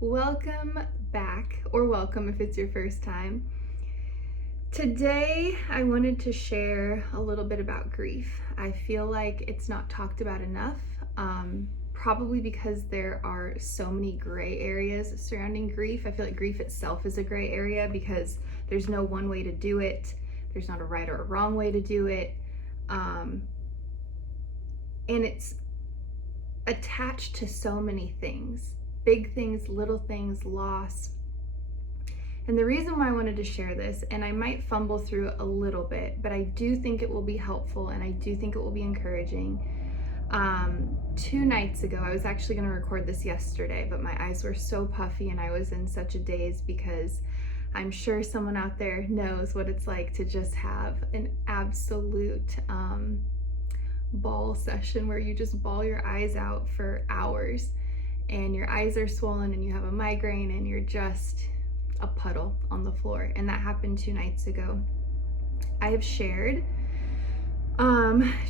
Welcome back, or welcome if it's your first time. Today, I wanted to share a little bit about grief. I feel like it's not talked about enough, probably because there are so many gray areas surrounding grief. I feel like grief itself is a gray area because there's no one way to do it. There's not a right or a wrong way to do it. And it's attached to so many things. Big things, little things, loss. And the reason why I wanted to share this, and I might fumble through a little bit, but I do think it will be helpful and I do think it will be encouraging. 2 nights ago, I was actually going to record this yesterday, but my eyes were so puffy and I was in such a daze because I'm sure someone out there knows what it's like to just have an absolute bawl session where you just bawl your eyes out for hours. And your eyes are swollen and you have a migraine and you're just a puddle on the floor. And that happened 2 nights ago. I have shared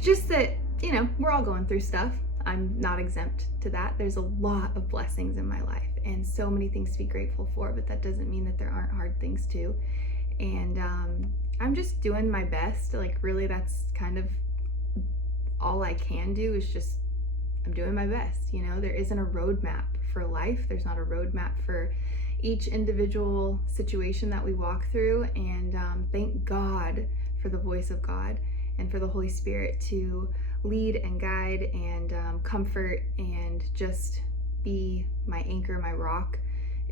just that, we're all going through stuff. I'm not exempt to that. There's a lot of blessings in my life and so many things to be grateful for, but that doesn't mean that there aren't hard things too. And I'm just doing my best. Really, that's kind of all I can do is just I'm doing my best. There isn't a roadmap for life. There's not a roadmap for each individual situation that we walk through. And thank God for the voice of God and for the Holy Spirit to lead and guide and comfort and just be my anchor, my rock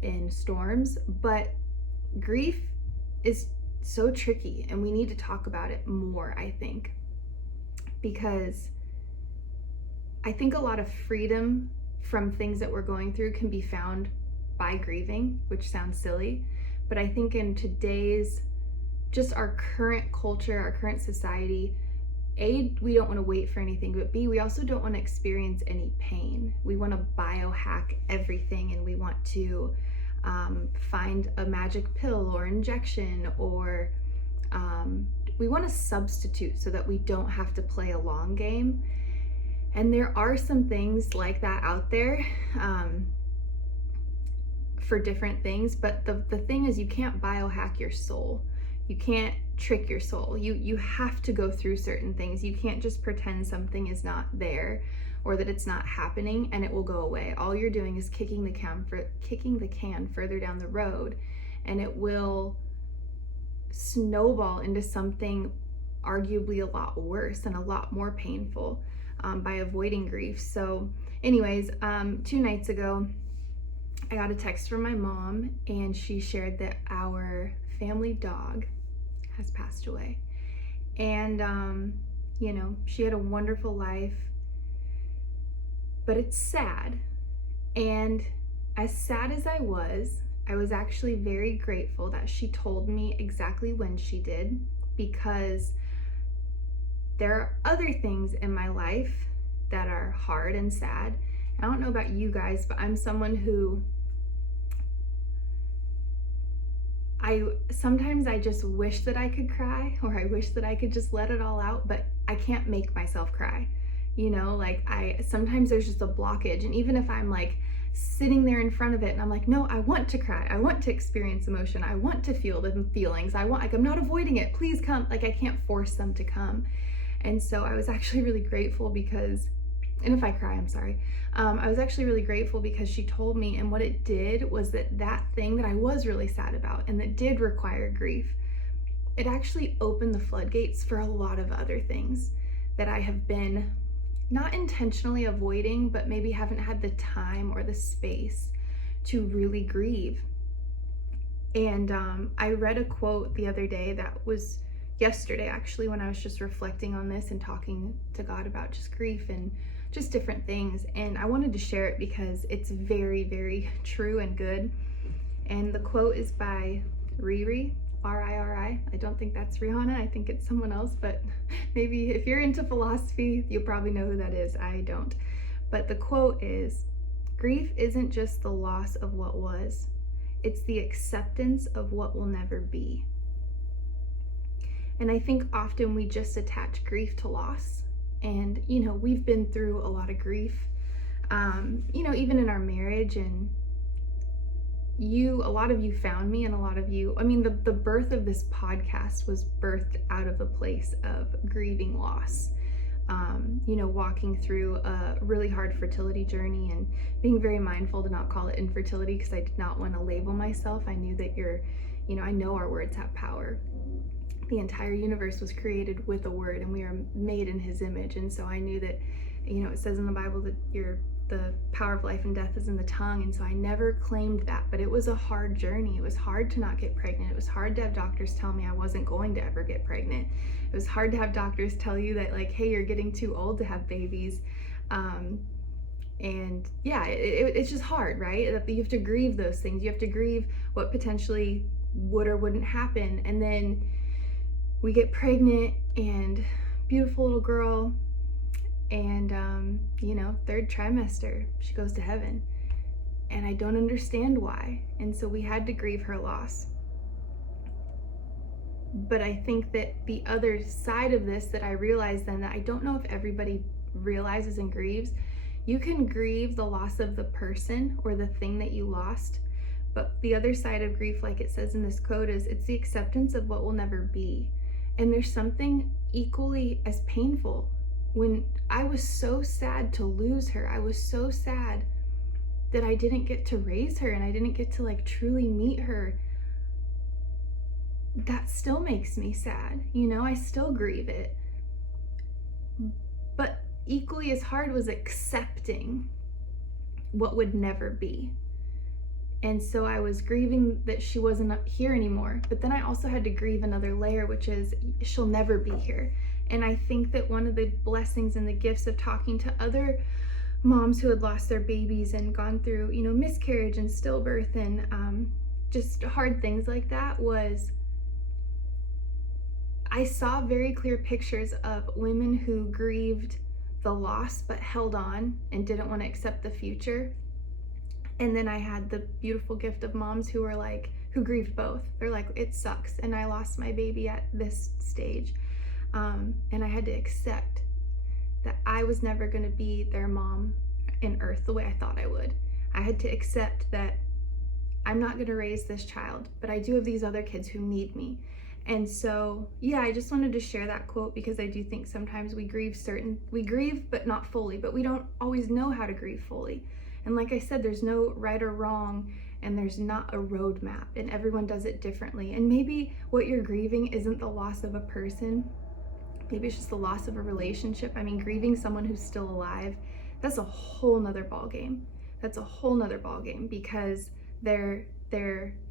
in storms. But grief is so tricky and we need to talk about it more, I think, because I think a lot of freedom from things that we're going through can be found by grieving, which sounds silly, but I think in today's, just our current culture, our current society, A, we don't want to wait for anything, but B, we also don't want to experience any pain. We want to biohack everything and we want to find a magic pill or injection or we want to substitute so that we don't have to play a long game. And there are some things like that out there for different things, but the thing is you can't biohack your soul. You can't trick your soul. You have to go through certain things. You can't just pretend something is not there or that it's not happening and it will go away. All you're doing is kicking the can further down the road, and it will snowball into something arguably a lot worse and a lot more painful. By avoiding grief. So anyways, 2 nights ago, I got a text from my mom and she shared that our family dog has passed away. And, she had a wonderful life, but it's sad. And as sad as I was actually very grateful that she told me exactly when she did, because there are other things in my life that are hard and sad. I don't know about you guys, but I'm someone who sometimes I just wish that I could cry, or I wish that I could just let it all out, but I can't make myself cry. Sometimes there's just a blockage, and even if I'm sitting there in front of it and I'm no, I want to cry. I want to experience emotion. I want to feel the feelings. I'm not avoiding it. Please come. I can't force them to come. And so I was actually really grateful because, and if I cry, I'm sorry. I was actually really grateful because she told me, and what it did was that thing that I was really sad about and that did require grief, it actually opened the floodgates for a lot of other things that I have been not intentionally avoiding, but maybe haven't had the time or the space to really grieve. And I read a quote the other day that was yesterday actually, when I was just reflecting on this and talking to God about just grief and just different things, and I wanted to share it because it's very, very true and good. And the quote is by Riri, R-I-R-I. I don't think that's Rihanna, I think it's someone else, but maybe if you're into philosophy, you'll probably know who that is. I don't. But the quote is, "Grief isn't just the loss of what was, it's the acceptance of what will never be." And I think often we just attach grief to loss. And, we've been through a lot of grief, even in our marriage. And a lot of you found me, and a lot of you, I mean, the birth of this podcast was birthed out of a place of grieving loss. Walking through a really hard fertility journey and being very mindful to not call it infertility, because I did not want to label myself. I knew that I know our words have power. The entire universe was created with a word, and we are made in his image. And so I knew that, it says in the Bible that the power of life and death is in the tongue. And so I never claimed that, but it was a hard journey. It was hard to not get pregnant. It was hard to have doctors tell me I wasn't going to ever get pregnant. It was hard to have doctors tell you that, like, hey, you're getting too old to have babies. And yeah, it's just hard, right? You have to grieve those things. You have to grieve what potentially would or wouldn't happen. And then we get pregnant, and beautiful little girl, and third trimester, she goes to heaven, and I don't understand why. And so we had to grieve her loss. But I think that the other side of this that I realized then, that I don't know if everybody realizes and grieves, you can grieve the loss of the person or the thing that you lost, but the other side of grief, like it says in this quote, is it's the acceptance of what will never be. And there's something equally as painful. When I was so sad to lose her, I was so sad that I didn't get to raise her, and I didn't get to, like, truly meet her. That still makes me sad. I still grieve it. But equally as hard was accepting what would never be. And so I was grieving that she wasn't here anymore. But then I also had to grieve another layer, which is she'll never be here. And I think that one of the blessings and the gifts of talking to other moms who had lost their babies and gone through, miscarriage and stillbirth and just hard things like that, was I saw very clear pictures of women who grieved the loss but held on and didn't want to accept the future. And then I had the beautiful gift of moms who grieved both. They're like, it sucks, and I lost my baby at this stage. And I had to accept that I was never going to be their mom in earth the way I thought I would. I had to accept that I'm not going to raise this child, but I do have these other kids who need me. And so, yeah, I just wanted to share that quote, because I do think sometimes we grieve but not fully, but we don't always know how to grieve fully. And like I said, there's no right or wrong, and there's not a roadmap, and everyone does it differently. And maybe what you're grieving isn't the loss of a person. Maybe it's just the loss of a relationship. I mean, grieving someone who's still alive, that's a whole nother ballgame. That's a whole nother ballgame, because they're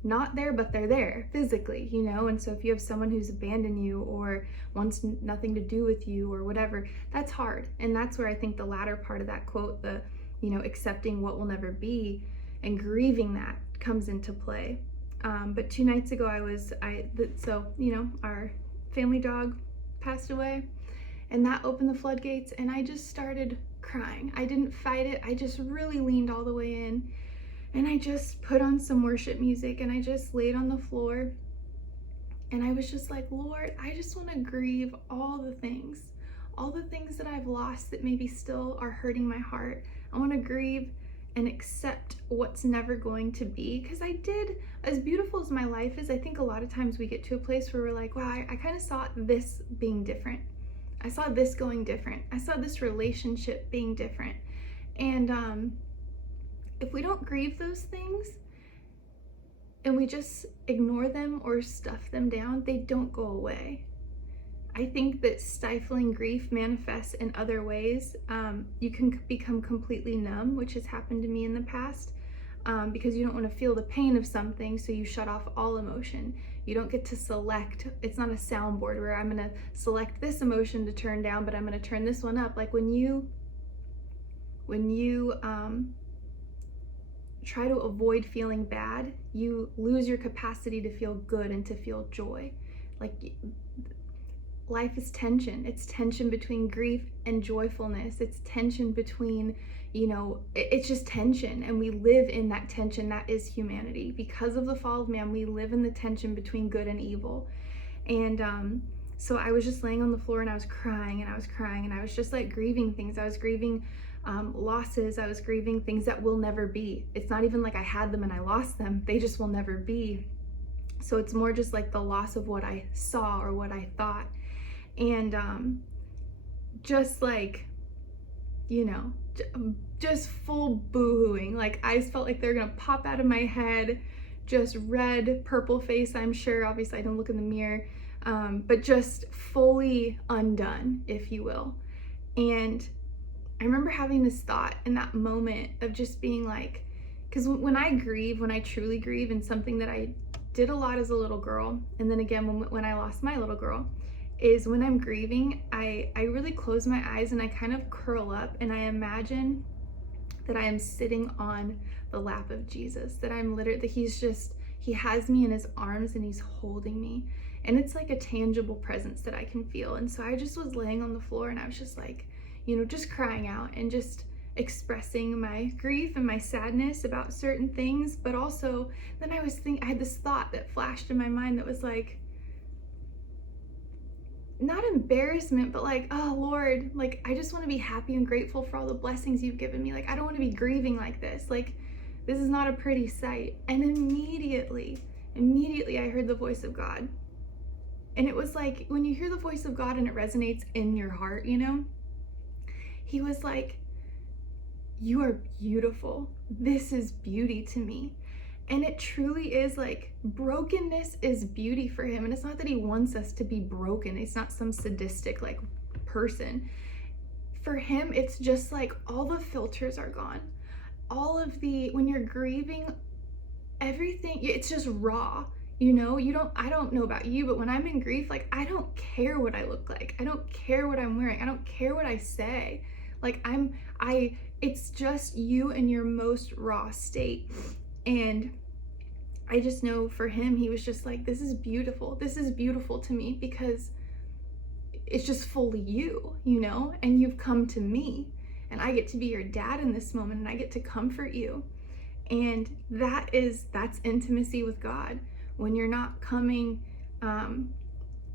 not there, but they're there physically, And so if you have someone who's abandoned you or wants nothing to do with you or whatever, that's hard. And that's where I think the latter part of that quote, the accepting what will never be and grieving that, comes into play. But 2 nights ago, our family dog passed away, and that opened the floodgates, and I just started crying. I didn't fight it. I just really leaned all the way in, and I just put on some worship music, and I just laid on the floor, and I was just like, Lord, I just want to grieve all the things that I've lost that maybe still are hurting my heart. I want to grieve and accept what's never going to be, because as beautiful as my life is, I think a lot of times we get to a place where we're like, wow, I kind of saw this being different. I saw this going different. I saw this relationship being different. And if we don't grieve those things and we just ignore them or stuff them down, they don't go away. I think that stifling grief manifests in other ways. You can become completely numb, which has happened to me in the past, because you don't want to feel the pain of something, so you shut off all emotion. You don't get to select. It's not a soundboard where I'm going to select this emotion to turn down, but I'm going to turn this one up. Like when you try to avoid feeling bad, you lose your capacity to feel good and to feel joy. Like, life is tension. It's tension between grief and joyfulness. It's tension between, it's just tension. And we live in that tension. That is humanity. Because of the fall of man, we live in the tension between good and evil. And so I was just laying on the floor, and I was crying, and I was crying, and I was just like grieving things. I was grieving losses. I was grieving things that will never be. It's not even like I had them and I lost them. They just will never be. So it's more just like the loss of what I saw or what I thought. And just like, you know, just full boohooing. Like eyes felt like they were gonna pop out of my head, just red, purple face, I'm sure. Obviously I didn't look in the mirror, but just fully undone, if you will. And I remember having this thought in that moment of just being like, because when I grieve, when I truly grieve, and something that I did a lot as a little girl, and then again when I lost my little girl, is when I'm grieving, I really close my eyes and I kind of curl up and I imagine that I am sitting on the lap of Jesus, that I'm literally, that he has me in his arms and he's holding me. And it's like a tangible presence that I can feel. And so I just was laying on the floor and I was just like, you know, just crying out and just expressing my grief and my sadness about certain things. But also then I had this thought that flashed in my mind that was like, not embarrassment, but like, oh Lord, like I just want to be happy and grateful for all the blessings you've given me. Like I don't want to be grieving like this. Like this is not a pretty sight. And immediately I heard the voice of God. And it was like when you hear the voice of God and it resonates in your heart, you know, he was like, you are beautiful. This is beauty to me. And it truly is like brokenness is beauty for him. And it's not that he wants us to be broken. It's not some sadistic like person. For him, it's just like all the filters are gone. When you're grieving, everything, it's just raw. You know, I don't know about you, but when I'm in grief, like I don't care what I look like. I don't care what I'm wearing. I don't care what I say. Like it's just you in your most raw state. And I just know for him, he was just like, this is beautiful. This is beautiful to me because it's just fully you, you know, and you've come to me and I get to be your dad in this moment and I get to comfort you. And that's intimacy with God. When you're not coming,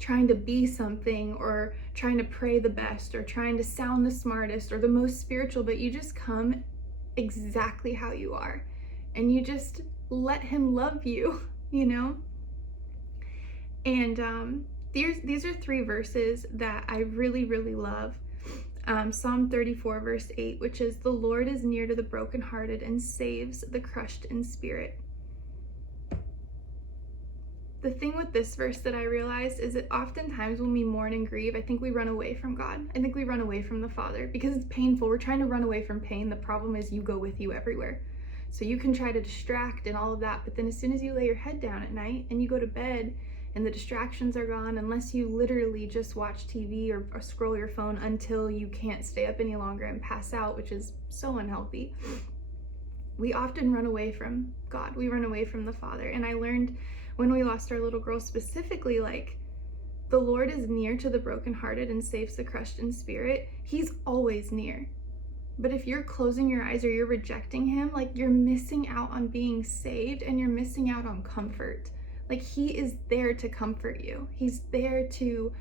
trying to be something or trying to pray the best or trying to sound the smartest or the most spiritual, but you just come exactly how you are. And you just let him love you, you know? And these are 3 verses that I really, really love. Psalm 34 verse 8, which is, the Lord is near to the brokenhearted and saves the crushed in spirit. The thing with this verse that I realized is that oftentimes when we mourn and grieve, I think we run away from God. I think we run away from the Father because it's painful. We're trying to run away from pain. The problem is you go with you everywhere. So you can try to distract and all of that, but then as soon as you lay your head down at night and you go to bed and the distractions are gone, unless you literally just watch TV or scroll your phone until you can't stay up any longer and pass out, which is so unhealthy, we often run away from God. We run away from the Father. And I learned when we lost our little girl specifically, like, the Lord is near to the brokenhearted and saves the crushed in spirit. He's always near. But if you're closing your eyes or you're rejecting him, like you're missing out on being saved and you're missing out on comfort. Like he is there to comfort you. He's there to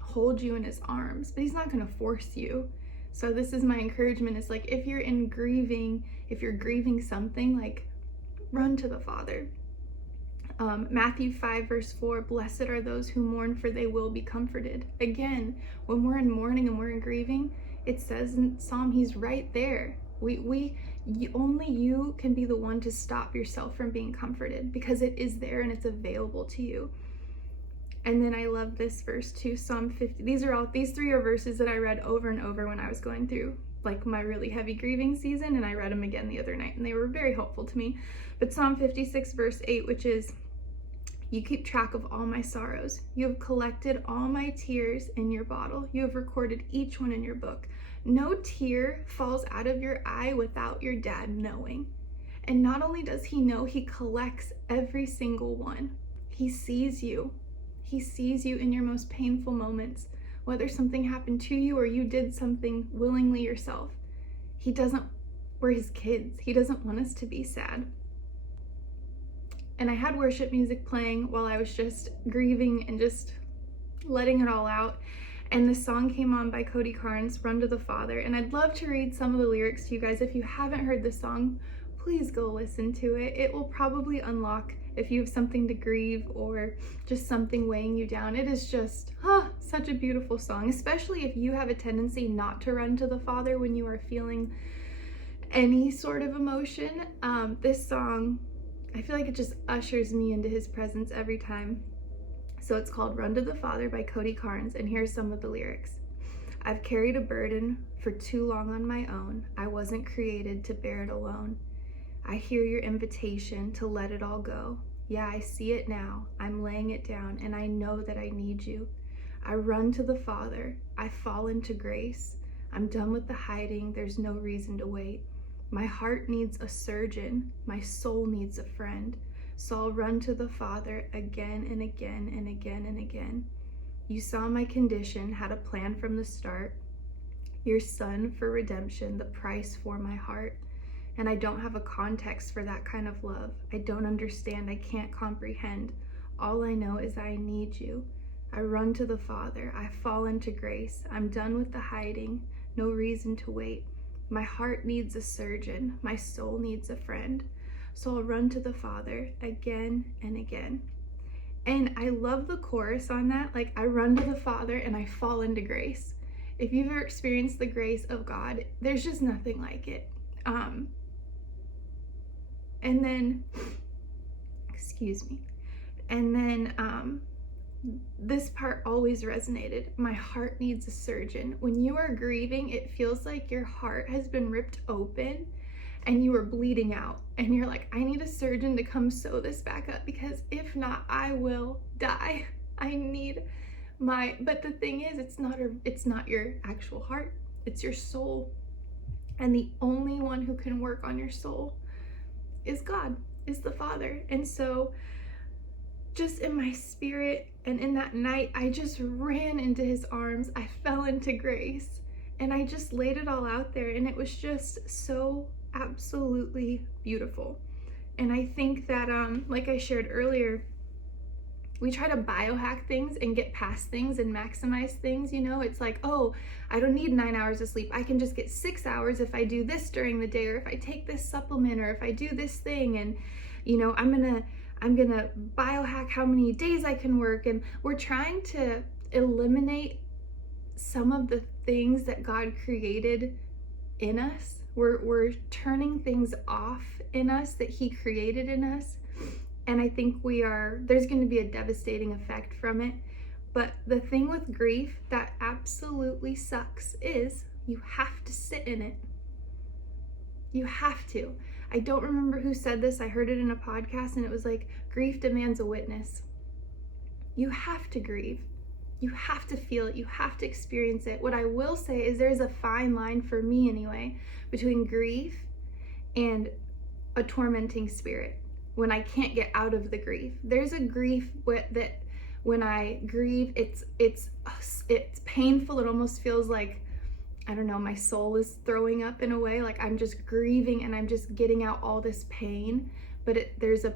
hold you in his arms, but he's not going to force you. So this is my encouragement, is like, if you're grieving something, like run to the Father. Matthew 5 verse 4, blessed are those who mourn, for they will be comforted. Again, when we're in mourning and we're in grieving, it says in Psalm, he's right there. Only you can be the one to stop yourself from being comforted, because it is there and it's available to you. And then I love this verse too, Psalm 50. These 3 are verses that I read over and over when I was going through like my really heavy grieving season, and I read them again the other night and they were very helpful to me. But Psalm 56 verse 8, which is, you keep track of all my sorrows. You have collected all my tears in your bottle. You have recorded each one in your book. No tear falls out of your eye without your dad knowing. And not only does he know, he collects every single one. He sees you. He sees you in your most painful moments, whether something happened to you or you did something willingly yourself. We're his kids. He doesn't want us to be sad. And I had worship music playing while I was just grieving and just letting it all out. And the song came on by Cody Carnes, Run to the Father. And I'd love to read some of the lyrics to you guys. If you haven't heard the song, please go listen to it. It will probably unlock if you have something to grieve or just something weighing you down. It is just such a beautiful song, especially if you have a tendency not to run to the Father when you are feeling any sort of emotion. This song, I feel like it just ushers me into his presence every time. So it's called Run to the Father by Cody Carnes, and here's some of the lyrics. I've carried a burden for too long on my own. I wasn't created to bear it alone. I hear your invitation to let it all go. Yeah, I see it now. I'm laying it down, and I know that I need you. I run to the Father. I fall into grace. I'm done with the hiding. There's no reason to wait. My heart needs a surgeon. My soul needs a friend. So I'll run to the Father again and again and again and again. You saw my condition, had a plan from the start. Your Son for redemption, the price for my heart. And I don't have a context for that kind of love. I don't understand. I can't comprehend. All I know is I need you. I run to the Father. I fall into grace. I'm done with the hiding. No reason to wait. My heart needs a surgeon. My soul needs a friend. So I'll run to the Father again and again. And I love the chorus on that. Like, I run to the Father and I fall into grace. If you've ever experienced the grace of God, there's just nothing like it. And then, excuse me. And then this part always resonated. My heart needs a surgeon. When you are grieving, it feels like your heart has been ripped open and you are bleeding out, and you're like, I need a surgeon to come sew this back up, because if not, I will die. I need but the thing is, it's not your actual heart, it's your soul. And the only one who can work on your soul is God, is the Father. And so just in my spirit and in that night, I just ran into his arms. I fell into grace and I just laid it all out there, and it was just so absolutely beautiful. And I think that like I shared earlier, we try to biohack things and get past things and maximize things. You know, it's like, oh, I don't need 9 hours of sleep. I can just get 6 hours if I do this during the day, or if I take this supplement, or if I do this thing. And you know, I'm gonna biohack how many days I can work. And we're trying to eliminate some of the things that God created in us. We're turning things off in us that he created in us. And I think there's going to be a devastating effect from it. But the thing with grief that absolutely sucks is you have to sit in it. You have to. I don't remember who said this. I heard it in a podcast, and it was like, grief demands a witness. You have to grieve. You have to feel it. You have to experience it. What I will say is there's a fine line, for me anyway, between grief and a tormenting spirit. When I can't get out of the grief, there's a grief that when I grieve, it's painful. It almost feels like, I don't know, my soul is throwing up in a way. Like I'm just grieving and I'm just getting out all this pain. But there's a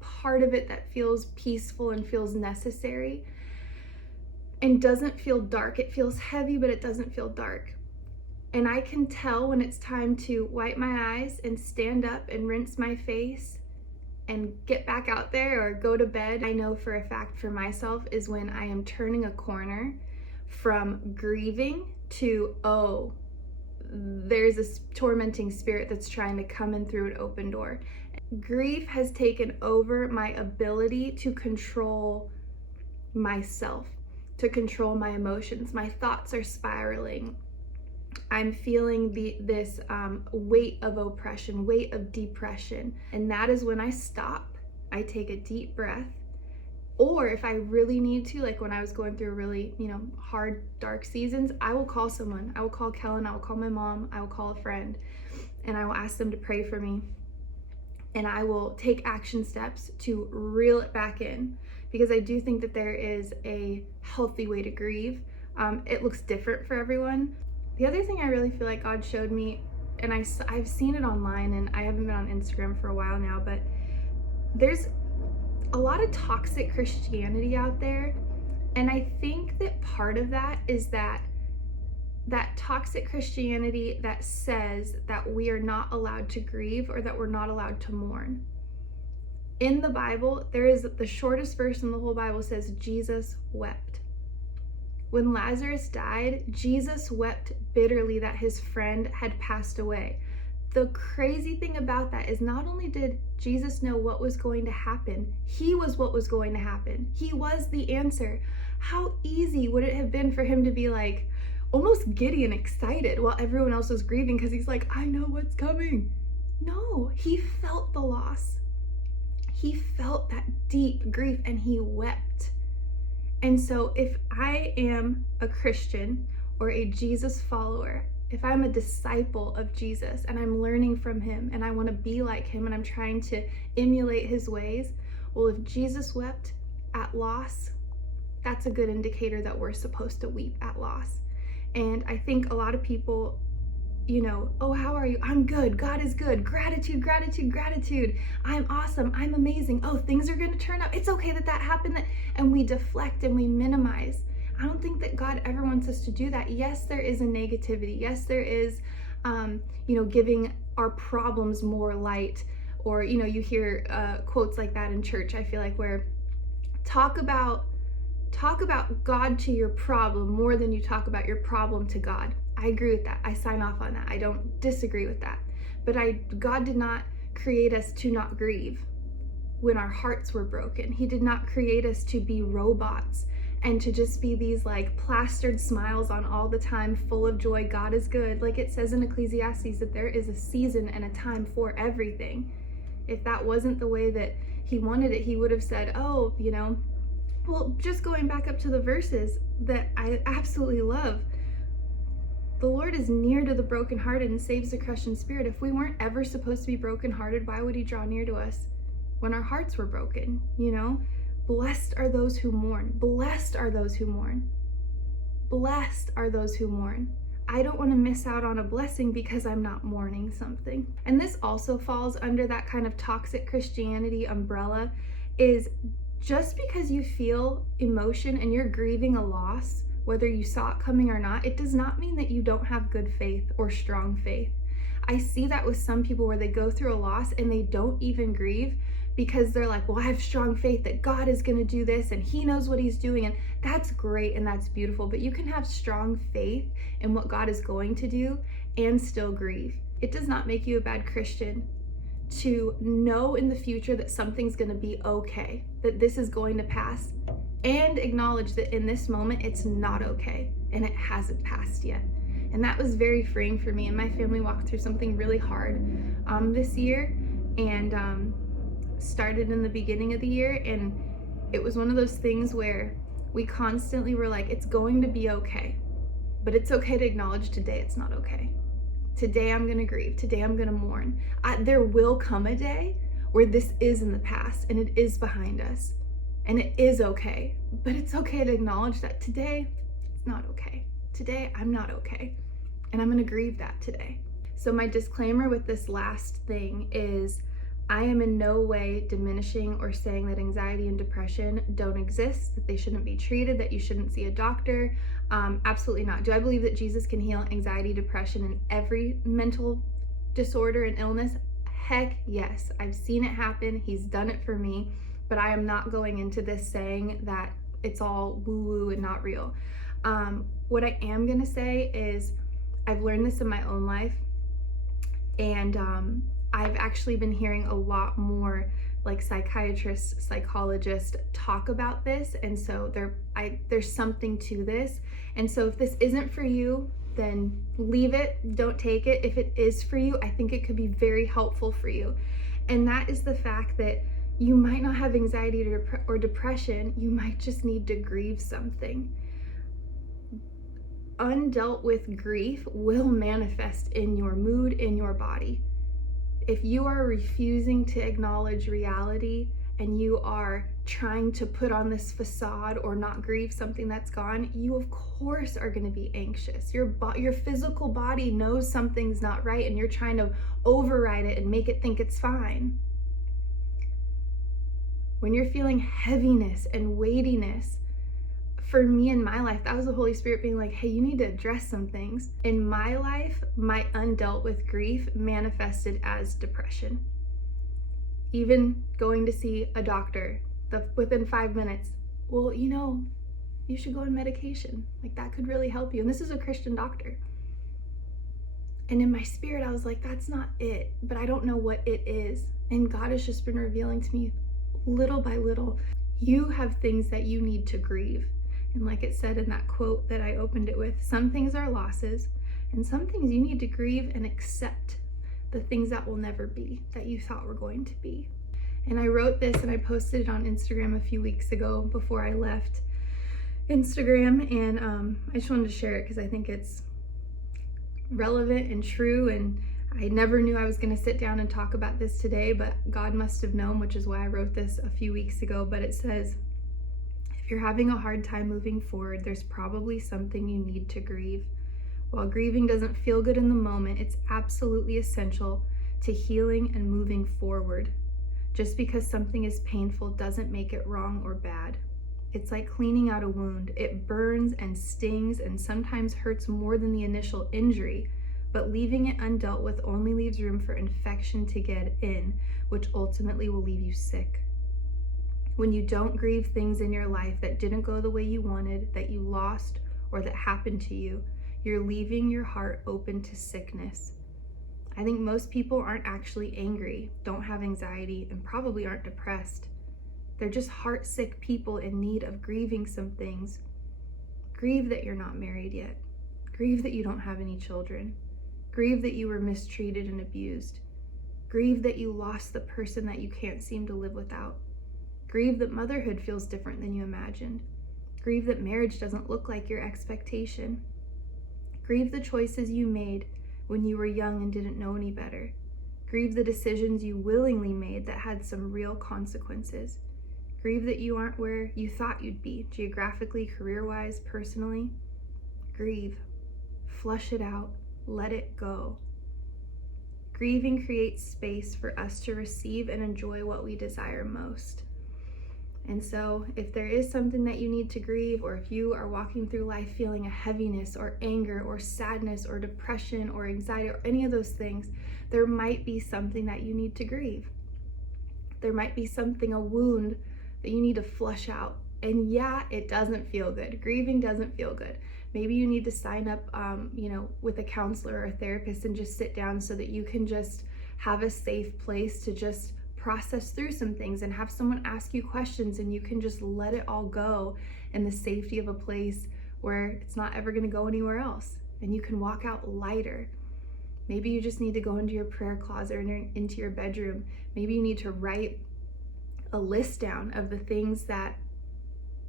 part of it that feels peaceful and feels necessary and doesn't feel dark. It feels heavy, but it doesn't feel dark. And I can tell when it's time to wipe my eyes and stand up and rinse my face and get back out there or go to bed. I know for a fact for myself is when I am turning a corner from grieving to, oh, there's this tormenting spirit that's trying to come in through an open door. Grief has taken over my ability to control myself, to control my emotions. My thoughts are spiraling. I'm feeling this weight of oppression, weight of depression. And that is when I stop, I take a deep breath. Or if I really need to, like when I was going through really, hard, dark seasons, I will call someone. I will call Kellen, I will call my mom, I will call a friend, and I will ask them to pray for me. And I will take action steps to reel it back in, because I do think that there is a healthy way to grieve. It looks different for everyone. The other thing I really feel like God showed me, and I've seen it online, and I haven't been on Instagram for a while now, but there's a lot of toxic Christianity out there And I think that part of that is that toxic Christianity that says that we are not allowed to grieve or that we're not allowed to mourn. In the Bible, there is the shortest verse in the whole Bible says Jesus wept. When Lazarus died, Jesus wept bitterly that his friend had passed away. The crazy thing about that is not only did Jesus know what was going to happen, he was what was going to happen. He was the answer. How easy would it have been for him to be like, almost giddy and excited while everyone else was grieving because he's like, I know what's coming. No, he felt the loss. He felt that deep grief and he wept. And so if I am a Christian or a Jesus follower, if I'm a disciple of Jesus and I'm learning from him and I want to be like him and I'm trying to emulate his ways, well, if Jesus wept at loss, that's a good indicator that we're supposed to weep at loss. And I think a lot of people, oh, how are you? I'm good. God is good. Gratitude, gratitude, gratitude. I'm awesome. I'm amazing. Oh, things are going to turn out. It's okay that happened. And we deflect and we minimize. I don't think that God ever wants us to do that. Yes, there is a negativity. Yes, there is, giving our problems more light. Or, you hear quotes like that in church, I feel like, where talk about God to your problem more than you talk about your problem to God. I agree with that. I sign off on that. I don't disagree with that. But God did not create us to not grieve when our hearts were broken. He did not create us to be robots and to just be these like plastered smiles on all the time, full of joy. God is good. Like it says in Ecclesiastes that there is a season and a time for everything. If that wasn't the way that he wanted it, he would have said, oh, well, just going back up to the verses that I absolutely love. The Lord is near to the brokenhearted and saves the crushed in spirit. If we weren't ever supposed to be brokenhearted, why would he draw near to us when our hearts were broken? Blessed are those who mourn. Blessed are those who mourn. Blessed are those who mourn. I don't want to miss out on a blessing because I'm not mourning something. And this also falls under that kind of toxic Christianity umbrella, is just because you feel emotion and you're grieving a loss, whether you saw it coming or not, it does not mean that you don't have good faith or strong faith. I see that with some people where they go through a loss and they don't even grieve because they're like, well, I have strong faith that God is going to do this and he knows what he's doing. And that's great and that's beautiful. But you can have strong faith in what God is going to do and still grieve. It does not make you a bad Christian to know in the future that something's going to be okay, that this is going to pass, and acknowledge that in this moment it's not okay and it hasn't passed yet. And that was very freeing for me. And my family walked through something really hard this year, and started in the beginning of the year. And it was one of those things where we constantly were like, it's going to be okay, but it's okay to acknowledge today it's not okay. Today I'm gonna grieve. Today I'm gonna mourn. There will come a day where this is in the past and it is behind us and it is okay. But it's okay to acknowledge that today it's not okay. Today I'm not okay. And I'm gonna grieve that today. So my disclaimer with this last thing is I am in no way diminishing or saying that anxiety and depression don't exist, that they shouldn't be treated, that you shouldn't see a doctor. Absolutely not. Do I believe that Jesus can heal anxiety, depression, and every mental disorder and illness? Heck yes. I've seen it happen. He's done it for me. But I am not going into this saying that it's all woo-woo and not real. What I am going to say is I've learned this in my own life, and I've actually been hearing a lot more like psychiatrists, psychologists talk about this, and so there's something to this. And so if this isn't for you, then leave it, don't take it. If it is for you, I think it could be very helpful for you. And that is the fact that you might not have anxiety or depression, you might just need to grieve something. Undealt with grief will manifest in your mood, in your body. If you are refusing to acknowledge reality and you are trying to put on this facade or not grieve something that's gone, you of course are going to be anxious. Your physical body knows something's not right and you're trying to override it and make it think it's fine. When you're feeling heaviness and weightiness, for me in my life, that was the Holy Spirit being like, hey, you need to address some things. In my life, my undealt with grief manifested as depression. Even going to see a doctor, within 5 minutes, well, you should go on medication. Like, that could really help you. And this is a Christian doctor. And in my spirit, I was like, that's not it, but I don't know what it is. And God has just been revealing to me little by little, you have things that you need to grieve. And like it said in that quote that I opened it with, some things are losses, and some things you need to grieve and accept the things that will never be, that you thought were going to be. And I wrote this and I posted it on Instagram a few weeks ago before I left Instagram, and I just wanted to share it because I think it's relevant and true, and I never knew I was going to sit down and talk about this today, but God must have known, which is why I wrote this a few weeks ago. But it says, if you're having a hard time moving forward, there's probably something you need to grieve. While grieving doesn't feel good in the moment, it's absolutely essential to healing and moving forward. Just because something is painful doesn't make it wrong or bad. It's like cleaning out a wound. It burns and stings and sometimes hurts more than the initial injury, but leaving it undealt with only leaves room for infection to get in, which ultimately will leave you sick. When you don't grieve things in your life that didn't go the way you wanted, that you lost, or that happened to you, you're leaving your heart open to sickness. I think most people aren't actually angry, don't have anxiety, and probably aren't depressed. They're just heart-sick people in need of grieving some things. Grieve that you're not married yet. Grieve that you don't have any children. Grieve that you were mistreated and abused. Grieve that you lost the person that you can't seem to live without. Grieve that motherhood feels different than you imagined. Grieve that marriage doesn't look like your expectation. Grieve the choices you made when you were young and didn't know any better. Grieve the decisions you willingly made that had some real consequences. Grieve that you aren't where you thought you'd be, geographically, career-wise, personally. Grieve. Flush it out. Let it go. Grieving creates space for us to receive and enjoy what we desire most. And so if there is something that you need to grieve, or if you are walking through life feeling a heaviness or anger or sadness or depression or anxiety or any of those things, there might be something that you need to grieve. There might be something, a wound that you need to flush out. And yeah, it doesn't feel good. Grieving doesn't feel good. Maybe you need to sign up, with a counselor or a therapist and just sit down so that you can just have a safe place to just process through some things and have someone ask you questions, and you can just let it all go in the safety of a place where it's not ever going to go anywhere else, and you can walk out lighter. Maybe you just need to go into your prayer closet or into your bedroom. Maybe you need to write a list down of the things that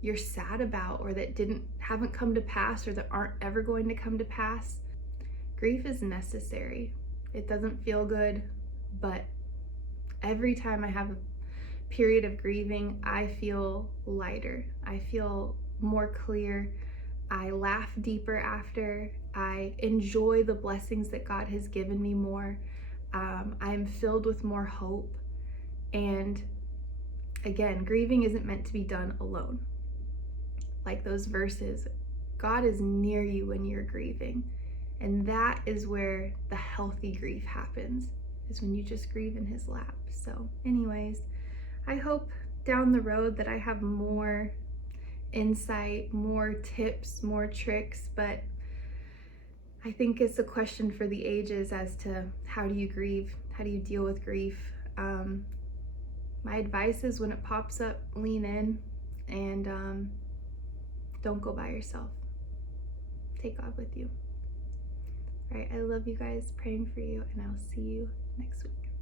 you're sad about, or that haven't come to pass, or that aren't ever going to come to pass. Grief is necessary. It doesn't feel good, but every time I have a period of grieving, I feel lighter. I feel more clear. I laugh deeper after. I enjoy the blessings that God has given me more. I'm filled with more hope. And again, grieving isn't meant to be done alone. Like those verses, God is near you when you're grieving. And that is where the healthy grief happens, is when you just grieve in his lap. So anyways, I hope down the road that I have more insight, more tips, more tricks, but I think it's a question for the ages as to how do you grieve? How do you deal with grief? My advice is when it pops up, lean in, and don't go by yourself. Take God with you. All right, I love you guys, praying for you, and I'll see you next week.